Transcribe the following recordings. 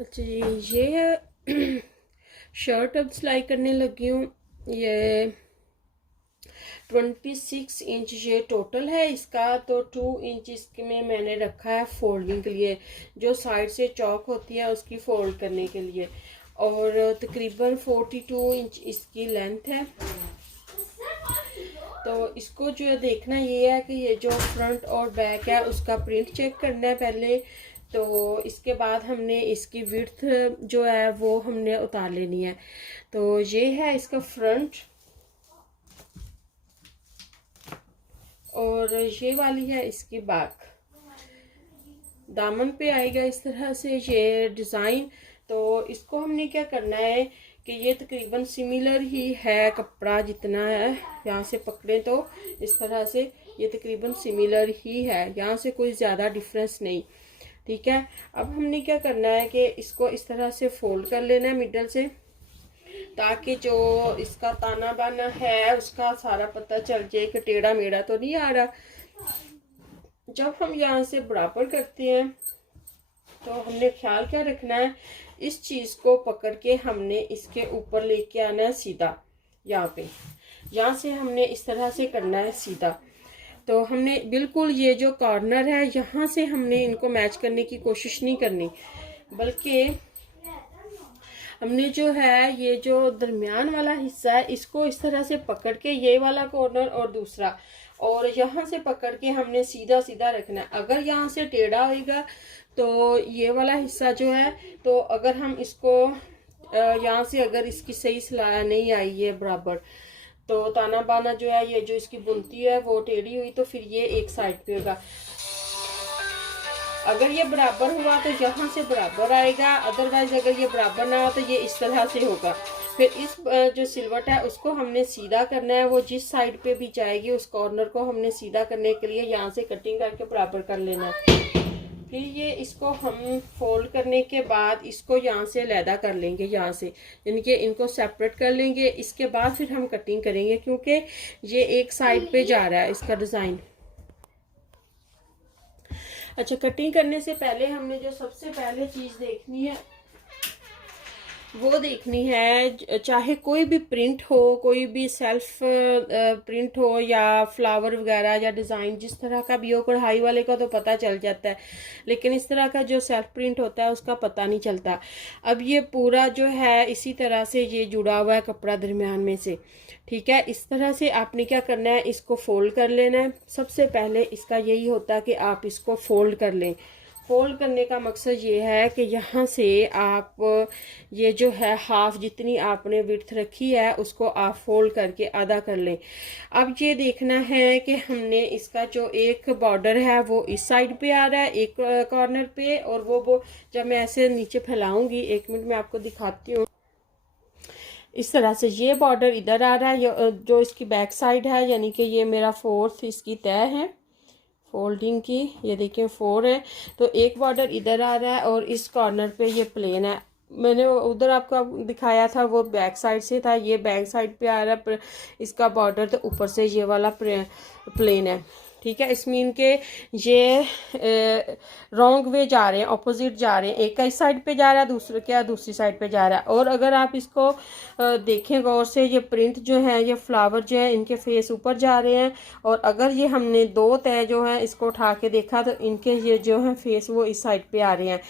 अच्छा जी, ये शर्ट अब सिलाई करने लगी हूँ। ये 26 इंच ये टोटल है इसका। तो 2 इंच इसमें मैंने रखा है फोल्डिंग के लिए, जो साइड से चौक होती है उसकी फोल्ड करने के लिए। और तकरीबन 42 इंच इसकी लेंथ है। तो इसको जो है देखना ये है कि ये जो फ्रंट और बैक है उसका प्रिंट चेक करना है पहले। तो इसके बाद हमने इसकी विड्थ जो है वो हमने उतार लेनी है। तो ये है इसका फ्रंट, और ये वाली है इसकी बैक। दामन पे आएगा इस तरह से ये डिज़ाइन। तो इसको हमने क्या करना है कि ये तकरीबन सिमिलर ही है, कपड़ा जितना है यहाँ से पकड़े तो इस तरह से ये तकरीबन सिमिलर ही है, यहाँ से कोई ज़्यादा डिफरेंस नहीं। ठीक है, अब हमने क्या करना है कि इसको इस तरह से फोल्ड कर लेना है मिडल से, ताकि जो इसका ताना बाना है उसका सारा पता चल जाए कि टेढ़ा मेढ़ा तो नहीं आ रहा। जब हम यहाँ से बराबर करते हैं तो हमने ख्याल क्या रखना है, इस चीज को पकड़ के हमने इसके ऊपर लेके आना है सीधा। यहाँ से हमने इस तरह से करना है सीधा। तो हमने बिल्कुल ये जो कॉर्नर है यहाँ से हमने इनको मैच करने की कोशिश नहीं करनी, बल्कि हमने जो है ये जो दरमियान वाला हिस्सा है इसको इस तरह से पकड़ के, ये वाला कॉर्नर और दूसरा, और यहाँ से पकड़ के हमने सीधा सीधा रखना है। अगर यहाँ से टेढ़ा होएगा तो ये वाला हिस्सा जो है, तो अगर हम इसको यहाँ से अगर इसकी सही सिलाई नहीं आई है बराबर, तो ताना बाना जो है ये जो इसकी बुनती है वो टेढ़ी हुई, तो फिर ये एक साइड पे होगा। अगर ये बराबर हुआ तो यहाँ से बराबर आएगा, अदरवाइज अगर ये बराबर ना हो तो ये इस तरह से होगा। फिर इस जो सिलवट है उसको हमने सीधा करना है, वो जिस साइड पे भी जाएगी उस कॉर्नर को हमने सीधा करने के लिए यहाँ से कटिंग करके बराबर कर लेना है। फिर ये इसको हम फोल्ड करने के बाद इसको यहाँ से अलहदा कर लेंगे, यहाँ से यानी कि इनको सेपरेट कर लेंगे। इसके बाद फिर हम कटिंग करेंगे, क्योंकि ये एक साइड पे जा रहा है इसका डिज़ाइन। अच्छा, कटिंग करने से पहले हमने जो सबसे पहले चीज़ देखनी है वो देखनी है, चाहे कोई भी प्रिंट हो, कोई भी सेल्फ प्रिंट हो या फ्लावर वगैरह या डिज़ाइन जिस तरह का भी हो, कढ़ाई वाले का तो पता चल जाता है, लेकिन इस तरह का जो सेल्फ प्रिंट होता है उसका पता नहीं चलता। अब ये पूरा जो है इसी तरह से ये जुड़ा हुआ है कपड़ा दरमियान में से। ठीक है, इस तरह से आपने क्या करना है, इसको फोल्ड कर लेना है। सबसे पहले इसका यही होता है कि आप इसको फोल्ड कर लें। फोल्ड करने का मकसद ये है कि यहाँ से आप ये जो है हाफ जितनी आपने विड्थ रखी है उसको आप फोल्ड करके आधा कर लें। अब ये देखना है कि हमने इसका जो एक बॉर्डर है वो इस साइड पे आ रहा है एक कॉर्नर पे, और वो जब मैं ऐसे नीचे फैलाऊंगी, 1 मिनट में आपको दिखाती हूँ। इस तरह से ये बॉर्डर इधर आ रहा है, जो इसकी बैक साइड है, यानी कि ये मेरा 4th इसकी तय है फोल्डिंग की। ये देखिए 4 है, तो एक बॉर्डर इधर आ रहा है और इस कॉर्नर पे ये प्लेन है। मैंने उधर आपको दिखाया था वो बैक साइड से था, ये बैक साइड पे आ रहा है इसका बॉर्डर, तो ऊपर से ये वाला प्लेन है। ठीक है, इसमें इनके ये रॉन्ग वे जा रहे हैं, ऑपोजिट जा रहे हैं, एक इस साइड पे जा रहा है, दूसरे क्या दूसरी साइड पे जा रहा है। और अगर आप इसको देखें गौर से, ये प्रिंट जो है, ये फ्लावर जो है, इनके फेस ऊपर जा रहे हैं, और अगर ये हमने 2 तय जो है इसको उठा के देखा तो इनके ये जो है फेस वो इस साइड पे आ रहे हैं।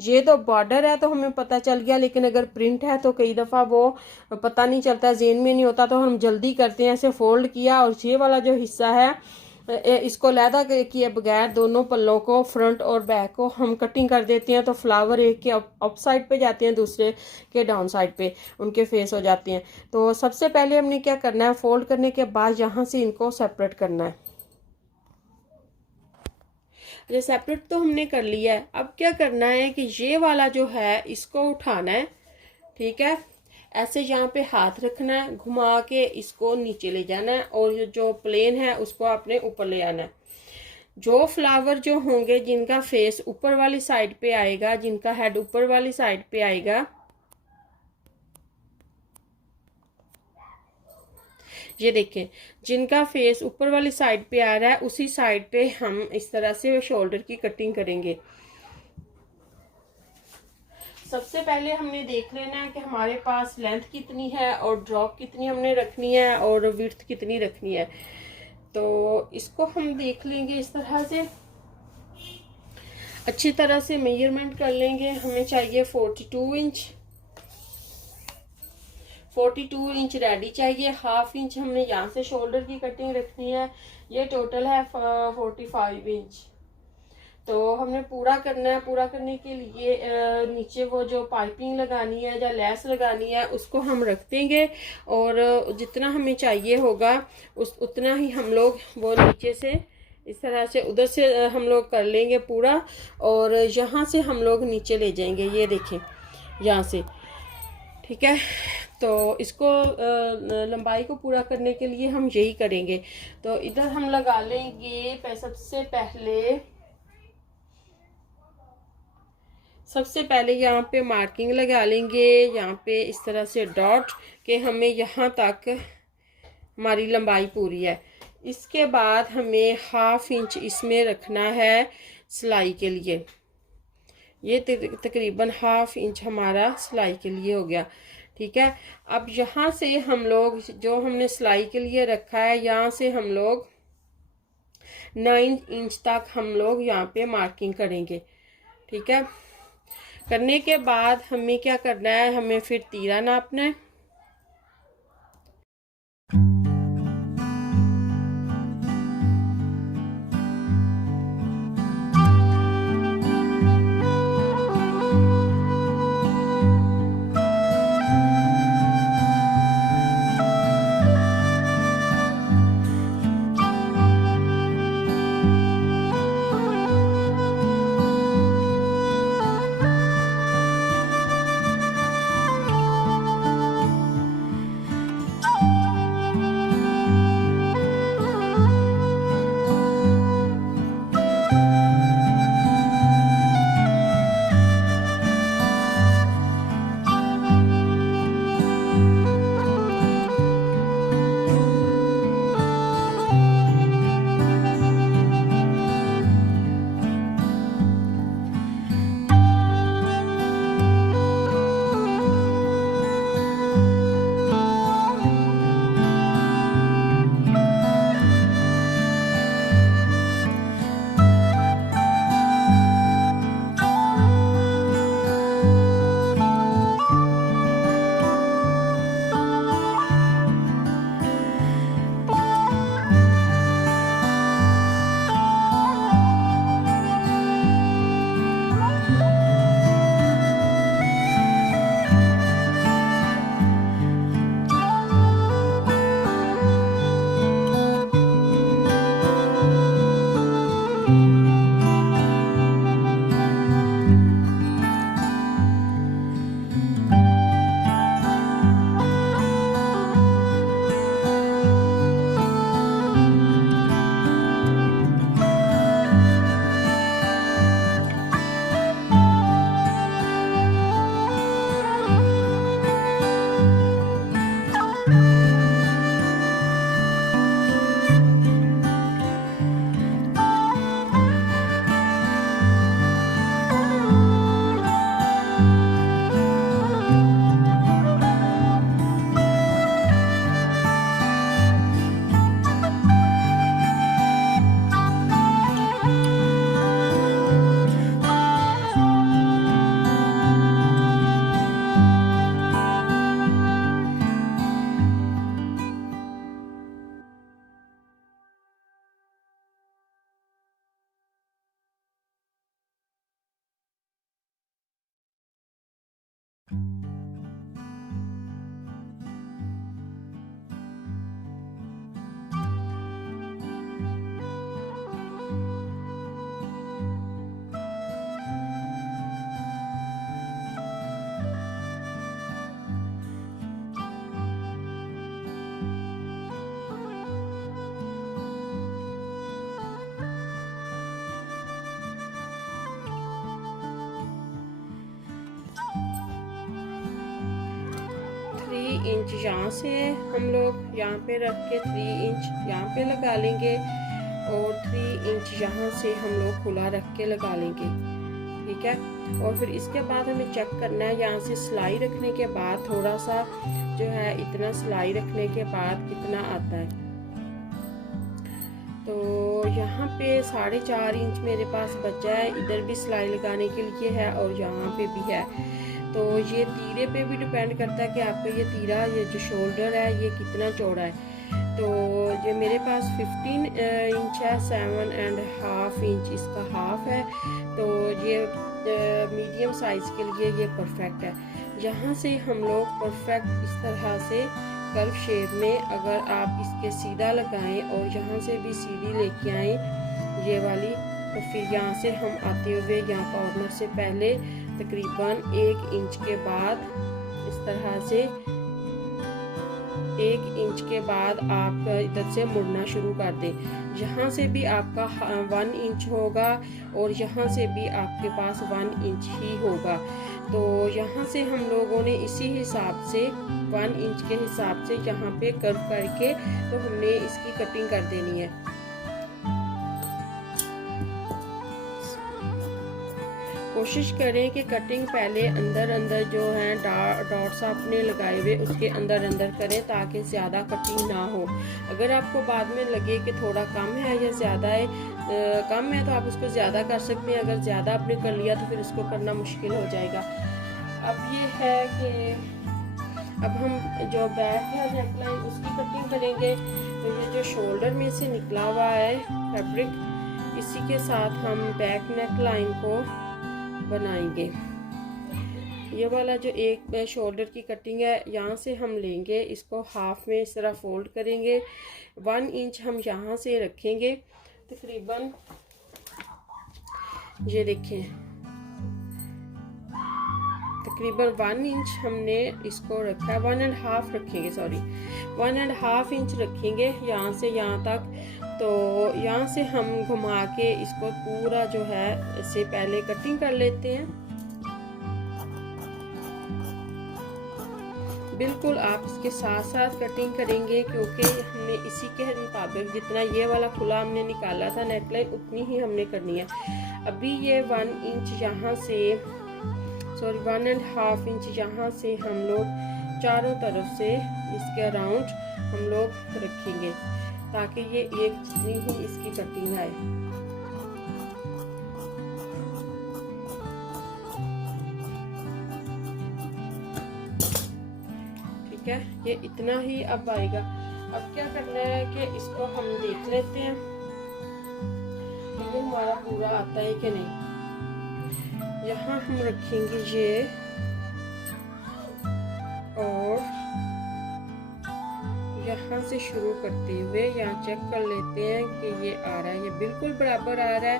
ये तो बॉर्डर है तो हमें पता चल गया, लेकिन अगर प्रिंट है तो कई दफ़ा वो पता नहीं चलता, जेन में नहीं होता, तो हम जल्दी करते हैं, ऐसे फोल्ड किया और ये वाला जो हिस्सा है इसको अलहदा किए बगैर दोनों पल्लों को, फ्रंट और बैक को हम कटिंग कर देते हैं। तो फ्लावर एक के अप साइड पे जाते हैं, दूसरे के डाउन साइड पे उनके फेस हो जाते हैं। तो सबसे पहले हमने क्या करना है, फोल्ड करने के बाद यहाँ से इनको सेपरेट करना है। ये सेपरेट तो हमने कर लिया है, अब क्या करना है कि ये वाला जो है इसको उठाना है। ठीक है, ऐसे यहाँ पे हाथ रखना है, घुमा के इसको नीचे ले जाना है, और जो प्लेन है उसको आपने ऊपर ले आना है। जो फ्लावर जो होंगे जिनका फेस ऊपर वाली साइड पे आएगा, जिनका हेड ऊपर वाली साइड पे आएगा, ये देखें, जिनका फेस ऊपर वाली साइड पे आ रहा है उसी साइड पे हम इस तरह से शोल्डर की कटिंग करेंगे। सबसे पहले हमने देख लेना है कि हमारे पास लेंथ कितनी है और ड्रॉप कितनी हमने रखनी है और विड्थ कितनी रखनी है। तो इसको हम देख लेंगे इस तरह से, अच्छी तरह से मेजरमेंट कर लेंगे। हमें चाहिए 42 इंच, 42 इंच रेडी चाहिए। हाफ इंच हमने यहाँ से शोल्डर की कटिंग रखनी है। ये टोटल है 45 इंच। तो हमने पूरा करना है। पूरा करने के लिए नीचे वो जो पाइपिंग लगानी है या लेस लगानी है उसको हम रख देंगे, और जितना हमें चाहिए होगा उतना ही हम लोग वो नीचे से इस तरह से उधर से हम लोग कर लेंगे पूरा, और यहाँ से हम लोग नीचे ले जाएंगे। ये देखें यहाँ से, ठीक है। तो इसको लंबाई को पूरा करने के लिए हम यही करेंगे। तो इधर हम लगा लेंगे सबसे पहले यहाँ पे मार्किंग लगा लेंगे, यहाँ पे इस तरह से डॉट के हमें यहाँ तक हमारी लंबाई पूरी है। इसके बाद हमें हाफ इंच इसमें रखना है सिलाई के लिए। ये तकरीबन हाफ इंच हमारा सिलाई के लिए हो गया, ठीक है। अब यहाँ से हम लोग जो हमने सिलाई के लिए रखा है, यहाँ से हम लोग 9 इंच तक हम लोग यहाँ पे मार्किंग करेंगे, ठीक है। करने के बाद हमें क्या करना है, हमें फिर तीरा नापना है। इंच यहाँ से हम लोग यहाँ पे रख के 3 इंच यहाँ पे लगा लेंगे, और 3 इंच यहाँ से हम लोग खुला रख के लगा लेंगे, ठीक ठीक है। और फिर इसके बाद हमें चेक करना है यहाँ से सिलाई रखने के बाद थोड़ा सा जो है, इतना सिलाई रखने के बाद कितना आता है। तो यहाँ पे 4.5 इंच मेरे पास बचा है, इधर भी सिलाई लगाने के लिए है और यहाँ पे भी है। तो ये तीरे पे भी डिपेंड करता है कि आपका ये तीरा, ये जो शोल्डर है ये कितना चौड़ा है। तो ये मेरे पास 15 इंच है, 7.5 इंच इसका हाफ है। तो ये मीडियम साइज़ के लिए ये परफेक्ट है। यहाँ से हम लोग परफेक्ट इस तरह से कर्व शेप में, अगर आप इसके सीधा लगाएं और यहाँ से भी सीधी लेके आएँ ये वाली, तो फिर यहाँ से हम आते हुए यहाँ कॉर्नर से पहले तकरीबन 1 इंच के बाद इस तरह से 1 इंच के बाद आप इधर से मुड़ना शुरू कर दें। यहाँ से भी आपका 1 इंच होगा और यहाँ से भी आपके पास 1 इंच ही होगा। तो यहाँ से हम लोगों ने इसी हिसाब से 1 इंच के हिसाब से यहाँ पे कर्व करके तो हमने इसकी कटिंग कर देनी है। कोशिश करें कि कटिंग पहले अंदर जो है डॉट्स आपने लगाए हुए उसके अंदर करें ताकि ज़्यादा कटिंग ना हो। अगर आपको बाद में लगे कि थोड़ा कम है या ज़्यादा है, कम है तो आप उसको ज़्यादा कर सकते हैं। अगर ज़्यादा आपने कर लिया तो फिर उसको करना मुश्किल हो जाएगा। अब ये है कि अब हम जो बैक है नेकलाइन उसकी कटिंग करेंगे। तो ये जो शोल्डर में से निकला हुआ है फैब्रिक, इसी के साथ हम बैक नेकलाइन को बनाएंगे। ये वाला जो एक शोल्डर की कटिंग है, यहाँ से हम लेंगे, इसको हाफ में इस तरह फोल्ड करेंगे। 1 इंच हम यहाँ से रखेंगे तकरीबन, ये देखें तकरीबन 1 इंच हमने इसको रखा है, 1.5 रखेंगे, सॉरी 1.5 इंच रखेंगे यहाँ से यहाँ तक। तो यहाँ से हम घुमा के इसको पूरा जो है इससे पहले कटिंग कर लेते हैं। बिल्कुल आप इसके साथ साथ कटिंग करेंगे क्योंकि हमने इसी के मुताबिक जितना ये वाला खुला हमने निकाला था नेकलाइन उतनी ही हमने करनी है। अभी ये 1 इंच यहाँ से, सॉरी 1.5 इंच यहाँ से हम लोग चारों तरफ से इसके अराउंड हम लोग रखेंगे ताकि ये एक जितनी ही इसकी कटिंग आए। ठीक है, ये इतना ही अब आएगा। अब क्या करना है कि इसको हम देख लेते हैं ये हमारा पूरा आता है कि नहीं। यहाँ हम रखेंगे ये और यहाँ से शुरू करते हुए यहाँ चेक कर लेते हैं कि ये आ रहा है, ये बिल्कुल बराबर आ रहा है।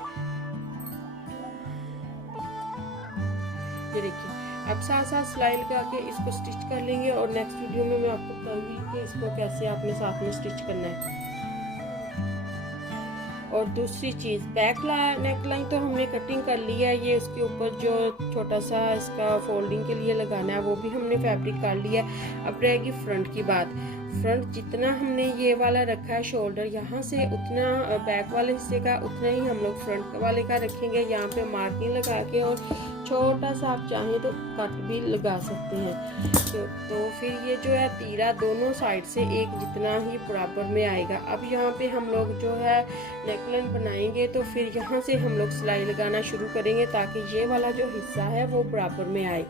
ये देखिए, अब साथ साथ सिलाई लगा के इसको स्टिच कर लेंगे और नेक्स्ट वीडियो में मैं आपको बताऊंगी कि इसको कैसे आपने साथ में स्टिच करना है। और दूसरी चीज़, बैक नेकलाइन तो हमने कटिंग कर ली है, ये उसके ऊपर जो छोटा सा इसका फोल्डिंग के लिए लगाना है वो भी हमने फैब्रिक कर लिया है। अब रहेगी फ्रंट की बात। फ्रंट जितना हमने ये वाला रखा है शोल्डर, यहाँ से उतना बैक वाले हिस्से का उतना ही हम लोग फ्रंट वाले का रखेंगे। यहाँ पे मार्किंग लगा के और छोटा सा आप चाहें तो कट भी लगा सकते हैं। तो फिर ये जो है तीरा दोनों साइड से एक जितना ही बराबर में आएगा। अब यहाँ पे हम लोग जो है नेकलाइन बनाएंगे तो फिर यहाँ से हम लोग सिलाई लगाना शुरू करेंगे ताकि ये वाला जो हिस्सा है वो बराबर में आए।